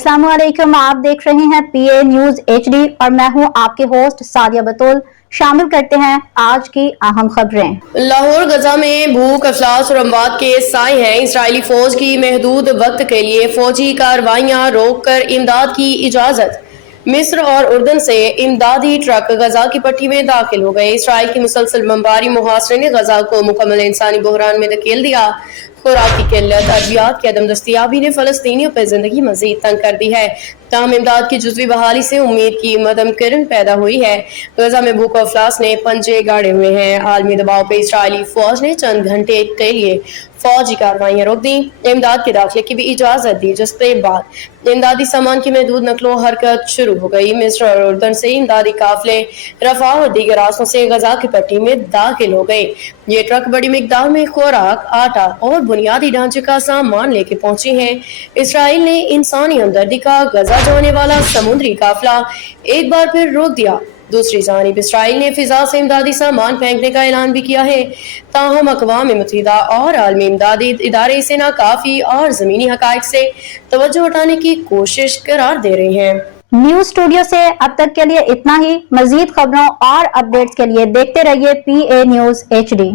अस्सलाम वालेकुम, आप देख रहे हैं PA न्यूज HD और मैं हूं आपके होस्ट सादिया बतूल। शामिल करते हैं आज की अहम खबरें। लाहौर गजा में भूख, अफलास और अमवात के साए हैं। इजरायली फौज की महदूद वक्त के लिए फौजी कार्रवाइयां रोक कर इमदाद की इजाजत। मिस्र और उर्दन से इमदादी ट्रक गजा की पट्टी में दाखिल हो गए। इसराइल की मुसलसल बमबारी मुहासरे ने गजा को मुकम्मल इंसानी बहरान में धकेल दिया। खुराक की किल्लत, अद्वियात की अदम दस्तियाबी ने फलस्तीनियों पर जिंदगी मजीद तंग कर दी है। ताहम इमदाद की जुज़वी बहाली से उम्मीद की मदम किरण पैदा हुई है। गजा में भूख और अफलास ने पंजे गाड़े हुए हैं। आलमी दबाव पे इसराइली फौज ने चंद घंटे के लिए फौजी कार्रवाइयां रोक दी, इमदाद के दाखिले की भी इजाजत दी, जिसके बाद इमदादी सामान की महदूद नकलो हरकत शुरू हो गई। मिस्र और उर्दन से इमदादी काफिले रफा और दीगर रास्तों से गजा की पट्टी में दाखिल हो गए। ये ट्रक बड़ी मिकदार में खुराक, आटा और बुनियादी ढांचे का सामान लेके पहुंचे हैं। इसराइल ने इंसानी हमदर्दी का गजा जाने वाला समुद्री काफिला एक बार फिर रोक दिया। दूसरी जानिब इसराइल ने फिजा से इमदादी सामान फेंकने का ऐलान भी किया है। ताहम अक़वाम मुत्तहिदा और आलमी इमदादी इदारे इसे नाकाफी और ज़मीनी हक़ाइक़ से तवज्जो हटाने की कोशिश करार दे रहे हैं। न्यूज स्टूडियो से अब तक के लिए इतना ही। मजीद खबरों और अपडेट्स के लिए देखते रहिए PA न्यूज HD।